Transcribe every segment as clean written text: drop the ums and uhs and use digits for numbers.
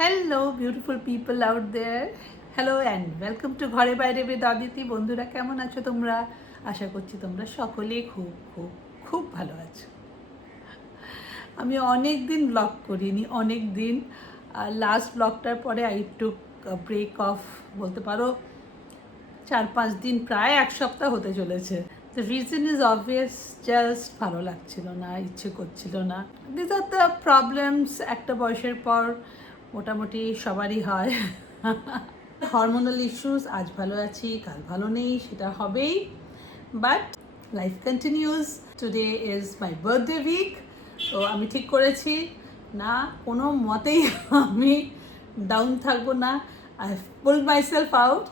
Hello beautiful people out there, hello and welcome to Ghore Baire with Aditi. বন্ধুরা, কেমন আছো তোমরা? আশা করছি তোমরা সকলেই খুব খুব খুব ভালো আছো। আমি অনেক দিন ব্লগ করিনি, অনেক দিন। লাস্ট ব্লগটার পরে আই টুক ব্রেক অফ, বলতে পারো 4-5 দিন, প্রায় এক সপ্তাহ হতে চলেছে। The reason is obvious, just ভালো লাগছিল না, ইচ্ছে করছিল না। দিস আর দ্য প্রবলেমস, একটা বয়সের পর মোটামুটি সবারই হয়। হরমোনাল ইস্যুস, আজ ভালো আছি কাল ভালো নেই, সেটা হবেই, but life continues. Today is my birthday week. তো আমি ঠিক করেছি না, কোনো মতেই আমি ডাউন থাকবো না। I pulled myself out.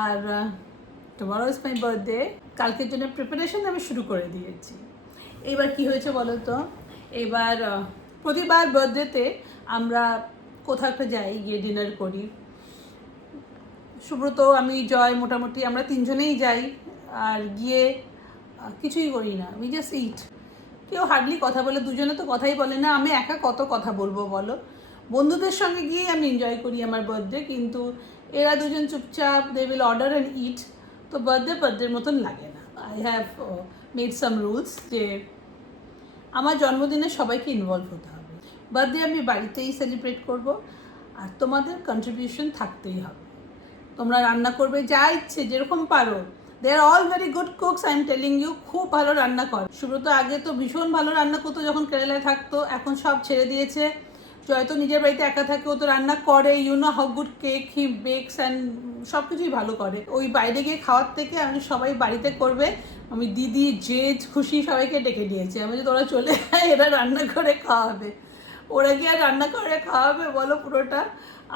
আর টুমরো ইজ মাই বার্থডে। কালকের জন্য প্রিপারেশন আমি শুরু করে দিয়েছি। এইবার কি হয়েছে বলো তো, এবার প্রতিবার বার্থডেতে আমরা কোথাও একটা যাই, গিয়ে ডিনার করি। সুব্রত, আমি, জয়, মোটামুটি আমরা তিনজনেই যাই। আর গিয়ে কিছুই করি না, উই জাস্ট ইট। কেউ হার্ডলি কথা বলে, দুজনে তো কথাই বলে না। আমি একা কত কথা বলবো বলো? বন্ধুদের সঙ্গে গিয়ে আমি এনজয় করি আমার বার্থডে, কিন্তু এরা দুজন চুপচাপ, they will order and eat. তো বার্থডের মতন লাগে না। I have made some rules যে আমার জন্মদিনে সবাইকে ইনভলভ হতে হবে। বার্থডে আমি বাড়িতেই সেলিব্রেট করব, আর তোমাদের কন্ট্রিবিউশন থাকতেই হবে। তোমরা রান্না করবে যা ইচ্ছে, যেরকম পারো। They are all very good cooks, I am telling you. খুব ভালো রান্না করে সুব্রত। আগে তো ভীষণ ভালো রান্না করতো যখন কেরালায় থাকতো, এখন সব ছেড়ে দিয়েছে। জয় তো নিজের বাড়িতে একা থাকে, ও তো রান্না করে। You know how good cake he bakes and সব কিছুই ভালো করে। ওই বাইরে গিয়ে খাওয়ার থেকে আমি সবাই বাড়িতে করবে। আমি দিদি, জেজ, খুশি সবাইকে ডেকে নিয়েছি। আমি যদি ওরা চলে যায়, এরা রান্না করে খাওয়াবে। ওরা কি আর রান্না করে খাওয়াবে বলো? পুরোটা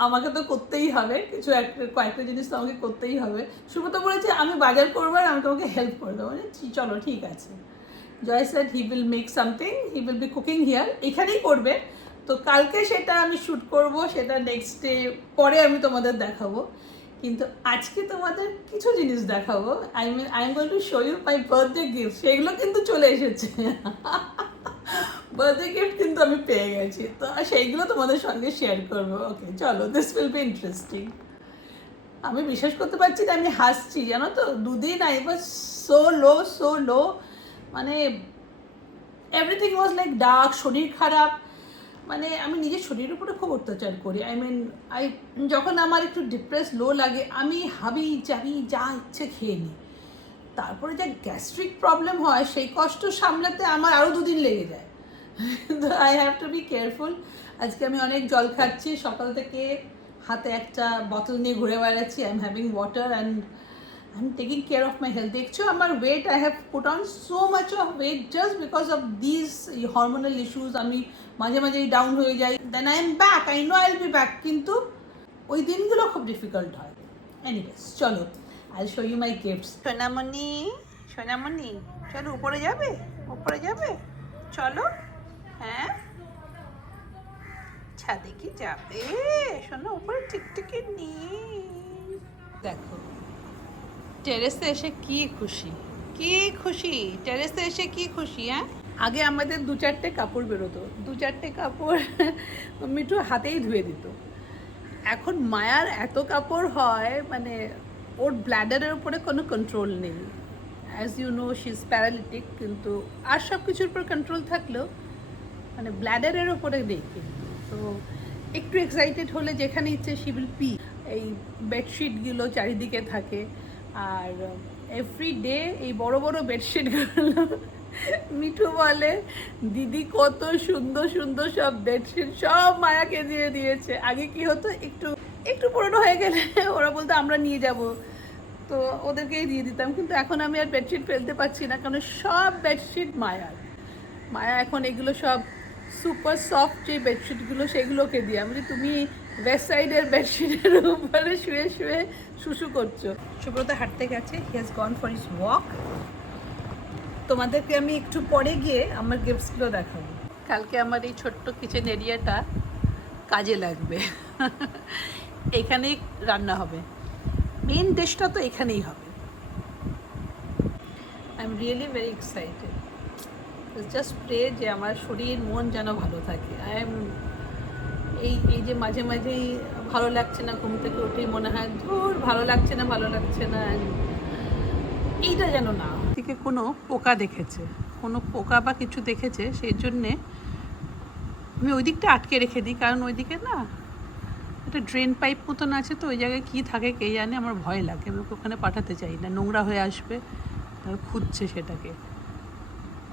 আমাকে তো করতেই হবে। কিছু কয়েকটা জিনিস তো আমাকে করতেই হবে। সুব্রত বলেছে আমি বাজার করবো আর আমি তোমাকে হেল্প করে দেবো। চলো ঠিক আছে। Joy said he will make something, he will be cooking here, এখানেই করবে। তো কালকে সেটা আমি শ্যুট করব, সেটা নেক্সট ডে পরে আমি তোমাদের দেখাবো। কিন্তু আজকে তোমাদের কিছু জিনিস দেখাবো। I am going to show you my birthday gift. সেগুলো কিন্তু চলে এসেছে। বার্থডে গিফট কিন্তু আমি পেয়ে গেছি, তো সেইগুলো তোমাদের সঙ্গে শেয়ার করবো। ওকে চলো, দিস উইল বি ইন্টারেস্টিং। আমি বিশ্বাস করতে পারছি না, আমি হাসছি জানো তো। দুদিন আই ওয়াজ সো লো, মানে এভরিথিং ওয়াজ লাইক ডার্ক, শরীর খারাপ। মানে আমি নিজের শরীরের উপরে খুব অত্যাচার করি। যখন আমার একটু ডিপ্রেস লো লাগে, আমি হাবি জাবি যা ইচ্ছে খেয়ে নিই। তারপরে যা গ্যাস্ট্রিক প্রবলেম হয়, সেই কষ্ট সামলাতে আমার আরও দুদিন লেগে যায়। তো I have to be careful. আজকে আমি অনেক জল খাচ্ছি, সকাল থেকে হাতে একটা বোতল নিয়ে ঘুরে বেড়াচ্ছি। I am having water and I am taking care of my health. দেখছো আমার weight, I have put on so much of weight just because of this hormonal issues. আমি মাঝে মাঝেই ডাউন হয়ে যাই, then I am back. I know I will be back, কিন্তু ওই দিনগুলো খুব ডিফিকাল্ট হয়। এনিওয়েজ চলো, I'll show you my gifts. সোনামণি, সোনামণি, চলো উপরে যাবে, উপরে যাবে, চলো। হ্যাঁ, ছাদে কি যাবে? শোনো, উপরে টিকটিকি নেই। দেখো, টেরেসে এসে কি খুশি, কি খুশি, টেরেসে এসে কি খুশি। হ্যাঁ, আগে আমাদের 2-4টে কাপড় বেরোতো, 2-4টে কাপড় মিঠু হাতেই ধুয়ে দিত। এখন মায়ার এত কাপড় হয়, মানে ওর ব্ল্যাডারের উপরে কোনো কন্ট্রোল নেই। As you know, she is paralytic, কিন্তু আর সব কিছুর উপর কন্ট্রোল থাকলেও মানে ব্ল্যাডারের ওপরে নেই। কিন্তু তো একটু এক্সাইটেড হলে যেখানে ইচ্ছে শি উইল পি। এই বেডশিটগুলো চারিদিকে থাকে, আর এভরি ডে এই বড় বড় বেডশিটগুলো মিঠু বলে দিদি কত সুন্দর সুন্দর সব বেডশিট সব মায়াকে দিয়ে দিয়েছে। আগে কি হতো, একটু একটু পুরনো হয়ে গেলে ওরা বলতো আমরা নিয়ে যাব, তো ওদেরকেই দিয়ে দিতাম। কিন্তু এখন আমি আর বেডশিট ফেলতে পারছি না, কারণ সব বেডশিট মায়ার। মায়া এখন এগুলো সব সুপার সফট যে বেডশিটগুলো, সেগুলোকে দিয়ে। আমি তুমি ওয়েস্ট সাইডের বেডশিটের উপরে শুয়ে শুয়ে শুশু করছো। সুব্রত হাঁটতে গেছে, he has gone for his walk. তোমাদেরকে আমি একটু পরে গিয়ে আমার গিফটসগুলো দেখাবো। কালকে আমার এই ছোট্ট কিচেন এরিয়াটা কাজে লাগবে। এখানেই রান্না হবে, মেন ডিশটা তো এখানেই হবে। I am really very excited. Just pray যে আমার শরীর মন যেন ভালো থাকে। এই এই যে মাঝে মাঝেই ভালো লাগছে না, ঘুম থেকে উঠেই মনে হয় ধুর ভালো লাগছে না ভালো লাগছে না, এইটা যেন না থেকে কোনো পোকা দেখেছে, কোনো পোকা বা কিছু দেখেছে, সেই জন্যে আমি ওই দিকটা আটকে রেখে দিই। কারণ ওই দিকে না একটা ড্রেন পাইপ মতন আছে, তো ওই জায়গায় কী থাকে কে জানে, আমার ভয় লাগে, আমি ওখানে পাঠাতে চাই না, নোংরা হয়ে আসবে, খুঁজছে সেটাকে।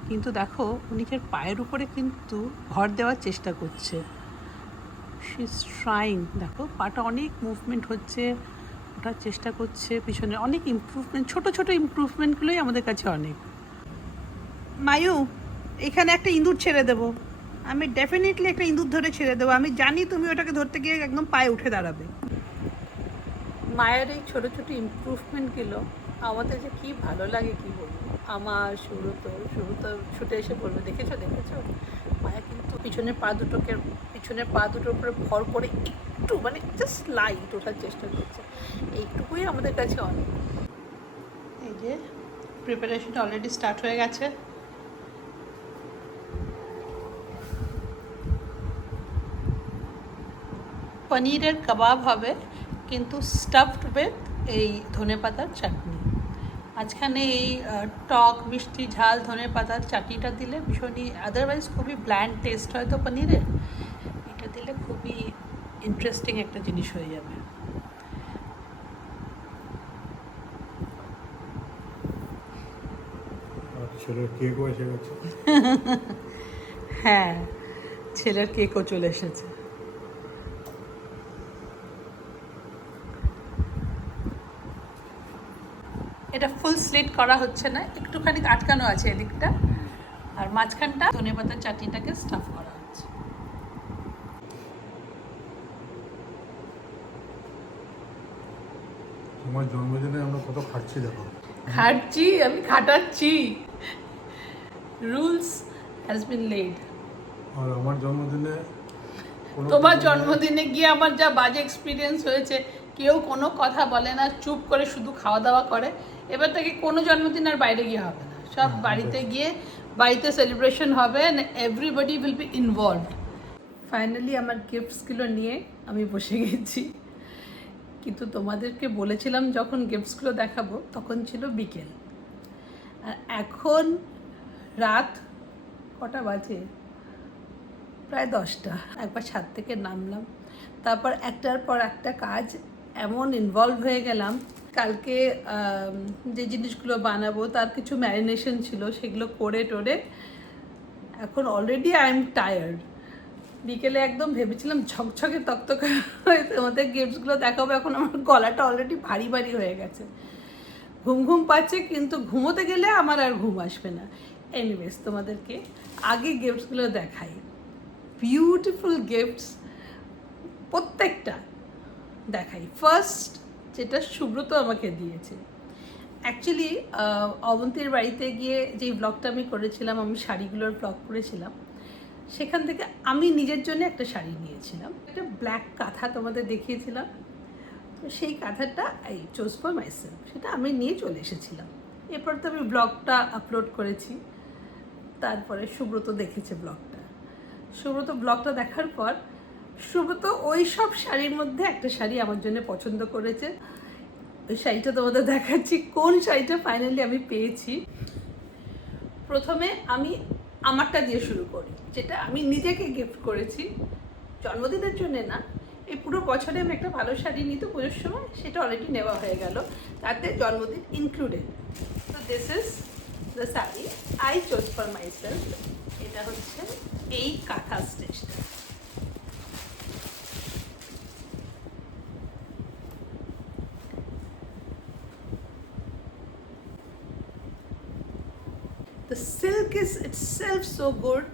কিন্তু দেখো নিজের পায়ের উপরে কিন্তু ঘর দেওয়ার চেষ্টা করছে, শি ইজ ট্রাইং। দেখো পাটা অনেক মুভমেন্ট হচ্ছে, ওঠার চেষ্টা করছে, পিছনে অনেক ইমপ্রুভমেন্ট, ছোট ছোট ইমপ্রুভমেন্টগুলোই আমাদের কাছে অনেক। মায়ু, এখানে একটা ইঁদুর ছেড়ে দেবো, আমি ডেফিনেটলি একটা ইঁদুর ধরে ছেড়ে দেবো, আমি জানি তুমি ওটাকে ধরতে গিয়ে একদম পায়ে উঠে দাঁড়াবে। মায়ের এই ছোটো ছোটো ইমপ্রুভমেন্টগুলো আমাদের যে কী ভালো লাগে কী বলবো। আমার শুরু তো ছুটে এসে বলবে দেখেছো দেখেছো, মায়া কিন্তু পিছনের পা দুটোর উপরে ভর করে একটু মানে জাস্ট লাইট ওঠার চেষ্টা করছে, এইটুকুই আমাদের কাছে অনেক। এই যে প্রিপারেশনটা অলরেডি স্টার্ট হয়ে গেছে। পনিরের কাবাব হবে, কিন্তু স্টাফড উইথ এই ধনেপাতার চাটনি। মাঝখানে এই টক মিষ্টি ঝাল ধনেপাতার চাটনিটা দিলে ভীষণই, আদারওয়াইজ খুবই ব্ল্যান্ড টেস্ট হয় তো পনিরের, এটা দিলে খুবই ইন্টারেস্টিং একটা জিনিস হয়ে যাবে। ছেলের কেকও এসে গেছে। হ্যাঁ, ছেলের কেকও চলে এসেছে। এটা ফুল স্লিট করা হচ্ছে না, একটুখানি আটকানো আছে এদিকটা, আর মাঝখানটা ধনেপাতার চাটনিটাকে স্টাফ করা হচ্ছে। তোমার জন্মদিনে আমরা কত খাচ্ছি দেখো। খাচ্ছি, আমি খাটাচ্ছি, রুলস হ্যাজ বিন লেড। আর আমার জন্মদিনে তোমার জন্মদিনে গিয়ে আমার যা বাজে এক্সপিরিয়েন্স হয়েছে, কেউ কোনো কথা বলে না, চুপ করে শুধু খাওয়া দাওয়া করে। এবার থেকে কোনো জন্মদিন আর বাইরে গিয়ে হবে না, সব বাড়িতে গিয়ে বাড়িতে সেলিব্রেশন হবে, everybody will be involved. Finally আমার গিফটসগুলো নিয়ে আমি বসে গেছি, কিন্তু তোমাদেরকে বলেছিলাম যখন গিফটসগুলো দেখাবো তখন ছিল বিকেল, আর এখন রাত কটা বাজে, প্রায় 10টা। একবার ছাদ থেকে নামলাম, তারপর একটার পর একটা কাজ এমন ইনভলভ হয়ে গেলাম। কালকে যে জিনিসগুলো বানাবো তার কিছু ম্যারিনেশন ছিল, সেগুলো করে টোরে এখন অলরেডি আই এম টায়ার্ড। বিকেলে একদম ভেবেছিলাম ঝকঝকে তকতকে তোমাদের গিফটসগুলো দেখাবো, এখন আমার গলাটা অলরেডি ভারী ভারী হয়ে গেছে, ঘুম ঘুম পাচ্ছে, কিন্তু ঘুমোতে গেলে আমার আর ঘুম আসবে না। এনিওয়েজ তোমাদেরকে আগে গিফটসগুলো দেখাই, বিউটিফুল গিফটস প্রত্যেকটা দেখাই। ফার্স্ট যেটা সুব্রত আমাকে দিয়েছে, অ্যাকচুয়ালি অবন্তীর বাড়িতে গিয়ে যেই ব্লগটা আমি করেছিলাম, আমি শাড়িগুলোর ব্লগ করেছিলাম, সেখান থেকে আমি নিজের জন্য একটা শাড়ি নিয়েছিলাম, একটা ব্ল্যাক কাঁথা তোমাদের দেখিয়েছিলাম, তো সেই কাঁথাটা এই চোজ ফর মাইসেলফ, সেটা আমি নিয়ে চলে এসেছিলাম। এরপর তো আমি ব্লগটা আপলোড করেছি, তারপরে সুব্রত দেখেছে ব্লগটা। সুব্রত ব্লগটা দেখার পর সুব্রত ওই সব শাড়ির মধ্যে একটা শাড়ি আমার জন্য পছন্দ করেছে, ওই শাড়িটা তোমাদের দেখাচ্ছি, কোন শাড়িটা ফাইনালি আমি পেয়েছি। প্রথমে আমি আমারটা দিয়ে শুরু করি, যেটা আমি নিজেকে গিফট করেছি জন্মদিনের জন্য না, এই পুরো বছরে আমি একটা ভালো শাড়ি নিই তো পুজোর সময়, সেটা অলরেডি নেওয়া হয়ে গেল, তাতে জন্মদিন ইনক্লুডেড। তো this is the sari I chose for myself. এটা হচ্ছে এই কাঁথা স্টেজটা। The silk is itself so good.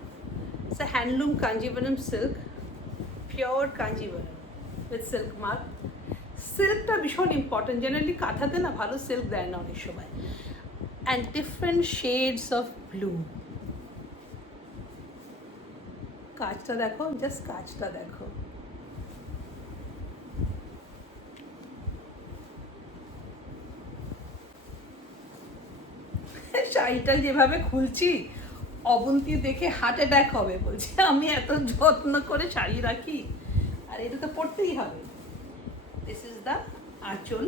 It's a handloom Kanjivaram silk, pure Kanjivaram with silk mark. সিল্কটা ভীষণ ইম্পর্টেন্ট, জেনারেলি কাঁথাতে না ভালো সিল্ক দেয় না অনেক সময়। And different shades of blue. কাজটা দেখো, জাস্ট কাজটা দেখো, শাড়িটা যেভাবে খুলছি অবন্তী দেখে হার্ট অ্যাটাক হবে, বলছে আমি এত যত্ন করে শাড়ি রাখি। এটা তো পড়তেই হবে। This is the anchal,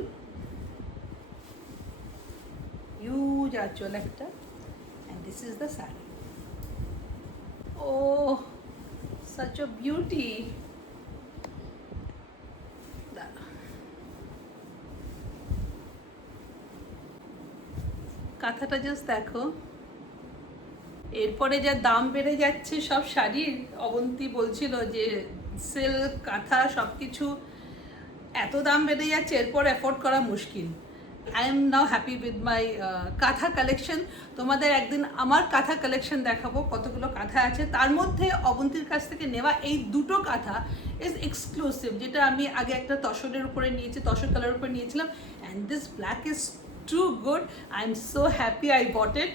huge anchal একটা, and this is the sari. ও such a beauty. কাঁথাটা জাস্ট দেখো। এরপরে যা দাম বেড়ে যাচ্ছে সব শাড়ির, অবন্তী বলছিল যে সিল্ক কাঁথা সব কিছু এত দাম বেড়ে যাচ্ছে, এরপর অ্যাফোর্ড করা মুশকিল। I am now happy with my কাঁথা কালেকশন। তোমাদের একদিন আমার কাঁথা কালেকশন দেখাবো, কতগুলো কাঁথা আছে। তার মধ্যে অবন্তীর কাছ থেকে নেওয়া এই দুটো কাঁথা ইজ এক্সক্লুসিভ, যেটা আমি আগে একটা তসরের উপরে নিয়েছি, তসর কালারের উপরে নিয়েছিলাম, and this black is too good. I am so happy I bought it.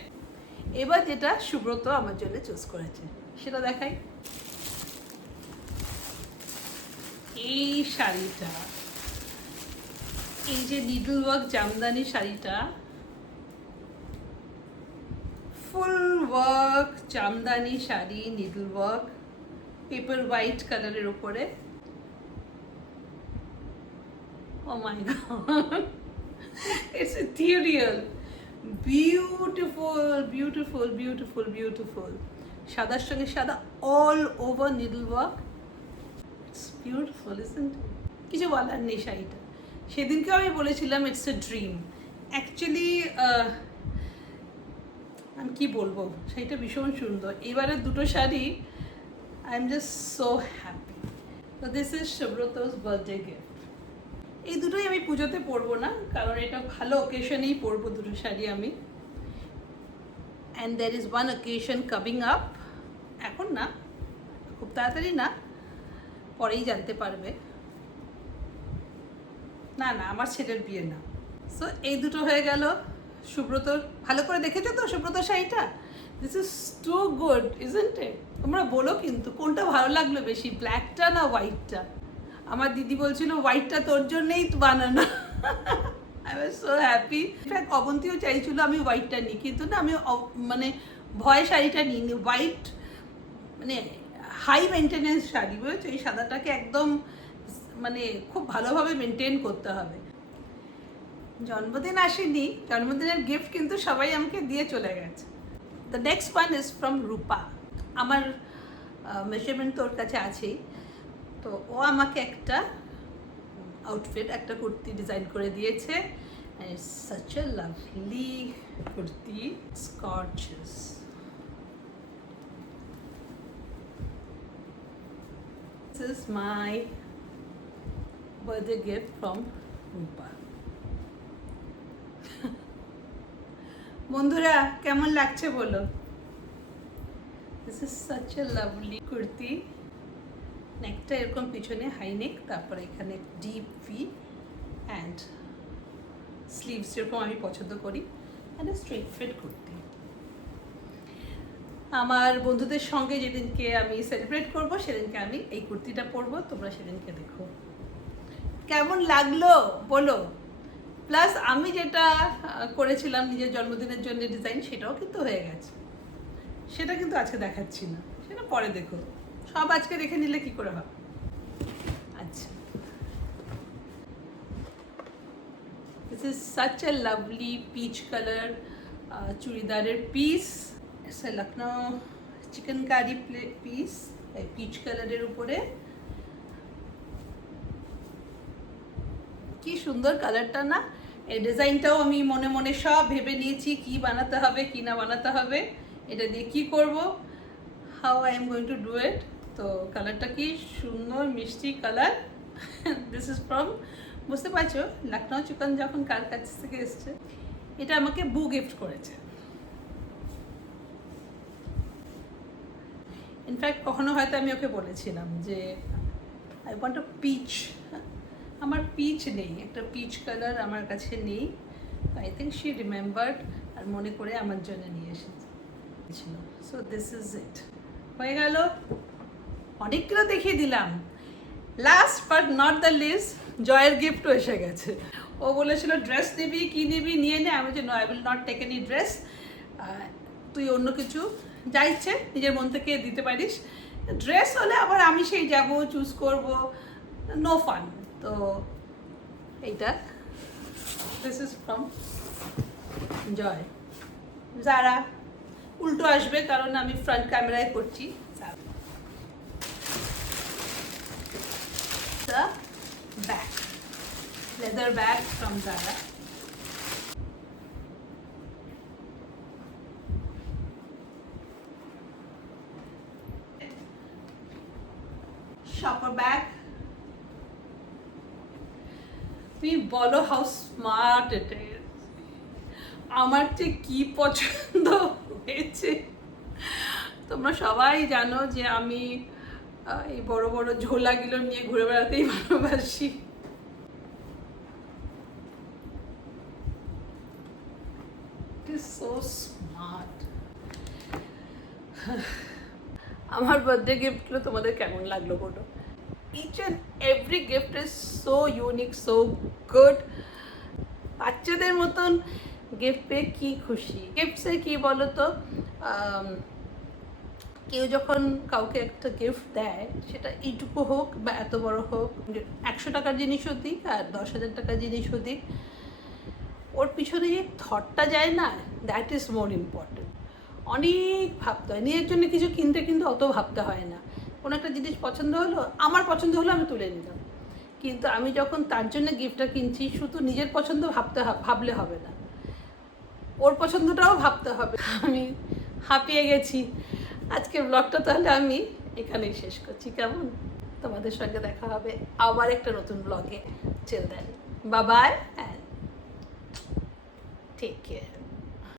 এবার যেটা সুব্রত আমার জন্য চুজ করেছে সেটা দেখাই। এই শাড়িটা, এই যে নিডল ওয়ার্ক জামদানি শাড়িটা, full work jamdani sari, needle work, paper white কালারের উপরে। Oh my god, it's ethereal, beautiful beautiful beautiful beautiful. সাদার সঙ্গে সাদা, all over needle work. It's beautiful, isn't it? কিছু বলার নেই শাড়িটা। সেদিনকে আমি বলেছিলাম ইটস এ ড্রিম। অ্যাকচুয়ালি আমি কি বলবো, শাড়িটা ভীষণ সুন্দর। এবারের দুটো sari I am just so happy. তো দিস ইজ সুব্রতস বার্থডে গিফট। এই দুটোই আমি পুজোতে পরবো না, কারণ এটা ভালো অকেশনেই পরবো দুটো শাড়ি আমি। And there is one occasion coming up, এখন না, খুব তাড়াতাড়ি না, পরেই জানতে পারবে। না না, আমার ছেলের বিয়ে না। সো এই দুটো হয়ে গেল সুব্রতর। ভালো করে দেখেছো তো সুব্রতর শাড়িটা? This is too good, isn't it? তোমরা বলো কিন্তু কোনটা ভালো লাগলো বেশি, ব্ল্যাকটা না হোয়াইটটা? আমার দিদি বলছিল হোয়াইটটা তোর জন্যই তো বানানো। I was so happy. In fact অবন্তীও চাইছিল আমি হোয়াইটটা নিই, কিন্তু না, আমি মানে ভয় শাড়িটা নিইনি। হোয়াইট মানে হাই মেনটেনেন্স শাড়ি, বুঝেছো? এই সাদাটাকে একদম মানে খুব ভালোভাবে মেনটেন করতে হবে। জন্মদিন আসেনি, জন্মদিনের গিফট কিন্তু সবাই আমাকে দিয়ে চলে গেছে। The next one is from Rupa. আমার মেজারমেন্ট তোর কাছে আছেই, তো ও আমাকে একটা আউটফিট, একটা কুর্তি ডিজাইন করে দিয়েছে। and it's such a lovely kurti, it's gorgeous. This is my birthday gift from Rupa. বন্ধুরা কেমন লাগছে বলো? This is such a lovely kurti. নেকটা এরকম পিছনে হাই নেক, তারপরে এখানে ডিপ ভি, অ্যান্ড স্লিভস যেরকম আমি পছন্দ করি, অ্যান্ড স্ট্রেট ফিট কুর্তি। আমার বন্ধুদের সঙ্গে যেদিনকে আমি সেলিব্রেট করব সেদিনকে আমি এই কুর্তিটা পরবো, তোমরা সেদিনকে দেখো কেমন লাগলো বলো। প্লাস আমি যেটা করেছিলাম নিজের জন্মদিনের জন্য ডিজাইন, সেটাও কিন্তু হয়ে গেছে। সেটা কিন্তু আজকে দেখাচ্ছি না, সেটা পরে দেখো। সব আজকে দেখে নিলে কি করে হবে? আচ্ছা, this is such a lovely peach colour চুড়িদারের piece. It's a Lucknow chikankari piece, peach কালারের উপরে। কি সুন্দর কালারটা না? এই ডিজাইনটাও আমি মনে মনে সব ভেবে নিয়েছি, কি বানাতে হবে কি না বানাতে হবে, এটা দিয়ে কি করব, how I am going to do it. তো কালারটা কি সুন্দর মিষ্টি কালার। দিস ইজ ফ্রম, বুঝতে পারছো, লখনৌ চিকেন যখন কার কাছ থেকে এসছে। এটা আমাকে বু গিফট করেছে। ইনফ্যাক্ট কখনো হয়তো আমি ওকে বলেছিলাম যে আই ওয়ান্ট আ পিচ। আমার পিচ নেই, একটা পিচ কালার আমার কাছে নেই। আই থিঙ্ক শি রিমেম্বার্ড, আর মনে করে আমার জন্য নিয়ে এসেছিল। সো দিস ইজ ইট, হয়ে গেল। অনেকগুলো দেখিয়ে দিলাম। Last but not the least, জয়ের গিফটও এসে গেছে। ও বলেছিল ড্রেস নিবি, কি নিবি নিয়ে নে। আমি বলছি no, I will not take any dress. তুই অন্য কিছু যা ইচ্ছে নিজের মন থেকে দিতে পারিস। ড্রেস হলে আবার আমি সেই যাব, চুজ করব, নো ফান। তো এইটা দিস ইজ ফ্রম জয়। যারা উল্টো আসবে কারণ আমি ফ্রন্ট ক্যামেরায় করছি। The bag, leather bag from Zara. Shopper bag. তুমি বলো হাউ স্মার্ট ইট ইজ। আমার যে কি পছন্দ হয়েছে, তোমরা সবাই জানো যে আমি এই বড় বড় ঝোলাগুলো নিয়ে ঘুরে বেড়াতেই ভালোবাসি। It is so smart. আমার বার্থডে গিফটগুলো তোমাদের কেমন লাগলো বলো? Each and every gift is so unique, so good. বাচ্চাদের মতন গিফট পেয়ে কী খুশি। গিফটসে কী বলো তো, কেউ যখন কাউকে একটা গিফট দেয়, সেটা এইটুকু হোক বা এত বড় হোক, 100 টাকার জিনিসও দিক আর 10,000 টাকার জিনিসও দিক, ওর পিছনে যে থটটা যায় না, দ্যাট ইজ মোর ইম্পর্টেন্ট। অনেক ভাবতে হয় নিজের জন্য, কিছু কিনতে কিন্তু অত ভাবতে হয় না। কোনো একটা জিনিস পছন্দ হলো, আমার পছন্দ হলো, আমি তুলে নিলাম। কিন্তু আমি যখন তার জন্য গিফটটা কিনছি, শুধু নিজের পছন্দ ভাবলে হবে না, ওর পছন্দটাও ভাবতে হবে। আমি হাঁপিয়ে গেছি। আজকের ব্লগটা তাহলে আমি এখানেই শেষ করছি, কেমন? তোমাদের সঙ্গে দেখা হবে আবার একটা নতুন ব্লগে। Chill then, bye bye and take care.